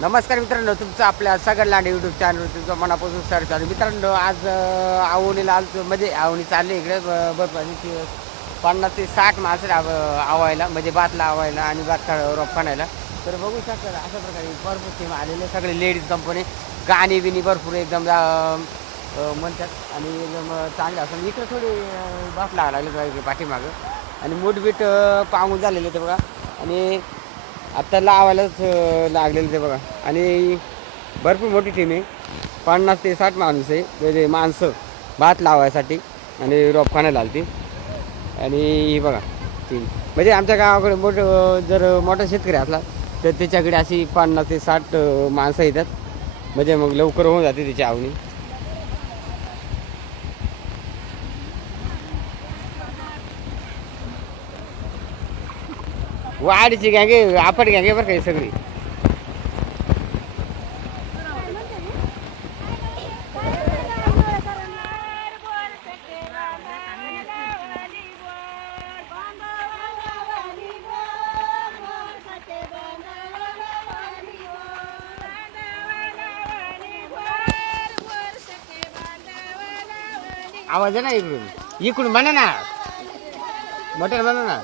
नमस्कार मित्रांनो, तुमचं आपल्या सगळ्यांना यूट्यूब चॅनल तुमचं मनापासून सर्च आहे. मित्रांनो, आज आवणीला आलो म्हणजे आवणी चालली इकडे बरं 50 ते 60 माणसं आवायला म्हणजे भातला आवायला आणि भात रोप खाण्याला. तर बघू शकता अशा प्रकारे भरपूर टीम आलेले सगळे लेडीज कंपनी गाणी बिनी भरपूर एकदम म्हणतात आणि एकदम चांगलं असं इकडे थोडी भात लावायला लागले पाठीमागं आणि मूठबीट पांगून झालेले ते बघा. आणि आत्ता लावायलाच लागलेलं ते बघा. आणि भरपूर मोठी टीम आहे, 50 ते 60 माणूस आहे म्हणजे माणसं भात लावायसाठी आणि रोप खाण्याला आलती. आणि ही बघा टीम म्हणजे आमच्या गावाकडे जर मोठा शेतकरी असला तर त्याच्याकडे अशी 50 ते 60 माणसं येतात, म्हणजे मग लवकर होऊन जाते त्याची आवणी. वाडीची गँगे आपट गँगे बरं काही सगळी. आवाज आहे ना इकडून इकडून म्हणा ना, मोठ्याने म्हणा ना.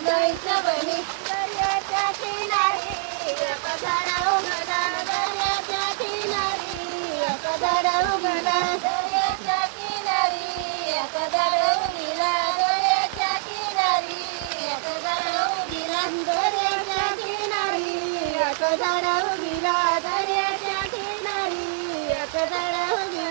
जाईच्या बनी दर्याच्या किनारी एक झाड उगला दर्याच्या किनारी एक झाड उगला दर्याच्या किनारी एक झाड उगला दर्याच्या किनारी एक झाड उगला दर्याच्या किनारी एक झाड उगला दर्याच्या किनारी एक झाड उगला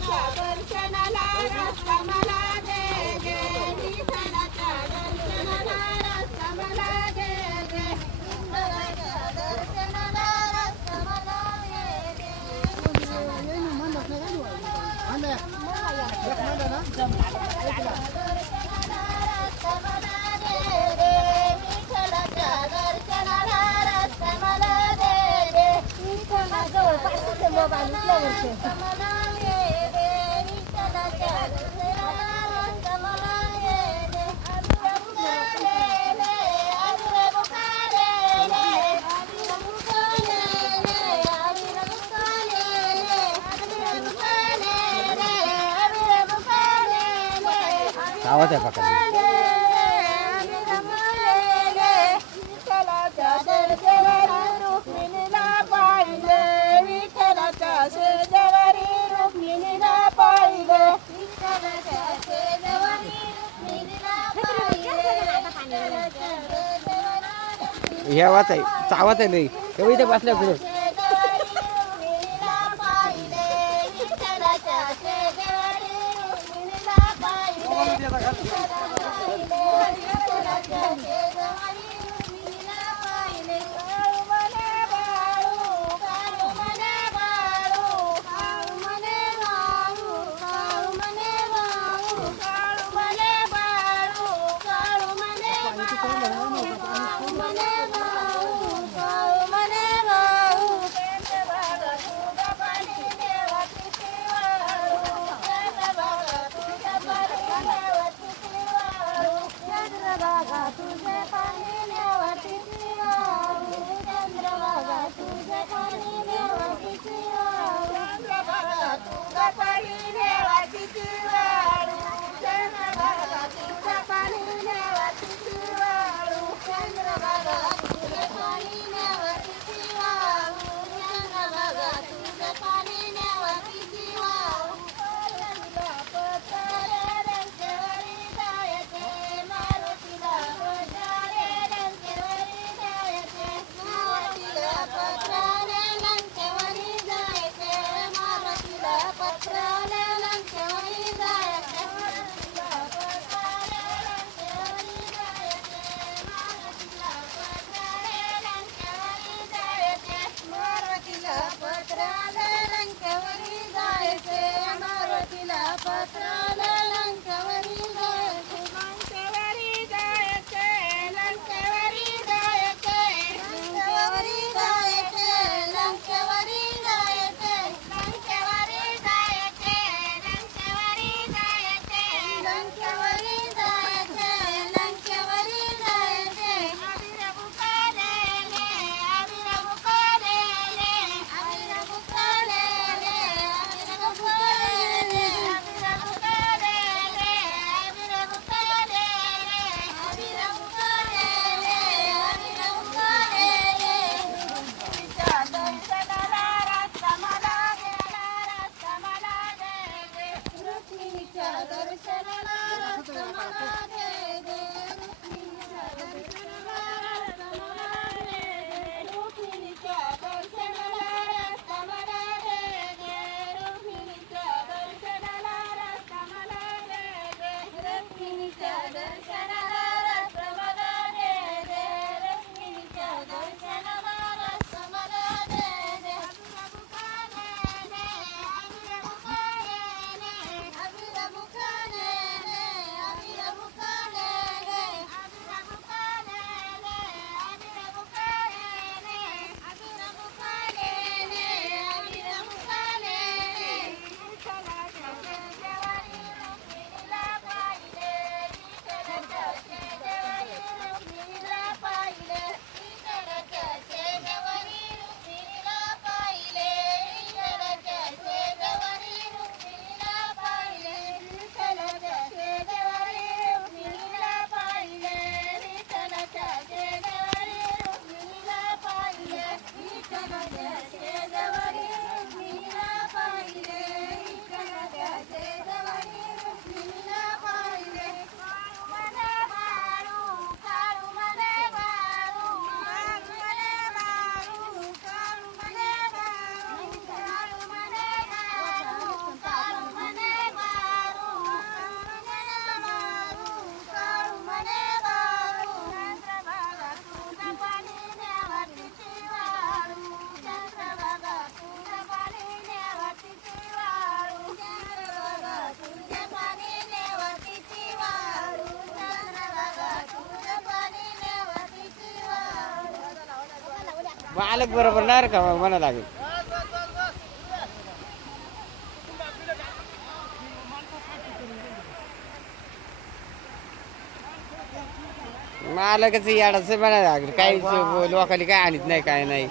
विठ्ठलाच्या दर्शनाला रस्ता मला दे दे विठ्ठलाच्या दर्शनाला रस्ता मला दे दे विठ्ठलाच्या दर्शनाला रस्ता मला दे दे विठ्ठलाच्या दर्शनाला रस्ता मला दे दे विठ्ठलाजवळ पाठीचे मोबाईल उचल्यावरचे मला दे दे विठ्ठलाच्या दर्शनाला रस्ता मला दे दे अरे बुखारे ले अरे बुखारे ले अरे बुखारे ले अरे बुखारे ले अरे बुखारे ले आवाज आहे पकडा विठ्ठलाच्या शेजारी रुक्मिणीला पाहिलं विठ्ठलाच्या शेजारी रुक्मिणीला पाहिलं विठ्ठलाच्या शेजारी रुक्मिणीला पाहिलं हे आवाज आहे चावत आहे नाही तेव्हा इथे बसल्या पुढे विठ्ठलाच्या शेजारी रुक्मिणीला तुझे पाणी नेवाची चंद्रभागा तुझे पाणी नेवाची चंद्रभागा तुझे पाणी नेवाची चंद्रभागा तुझे पाणी नेवाची चंद्रभागा तुझे पाणी नेवाची चंद्रभागा तुझे पाणी नेवाची पत्राने मालक बरोबर नाही का मग म्हणा लागेल. मालकच याडाच म्हणायला लागेल. काही लोकांनी काय आणत नाही काय नाही.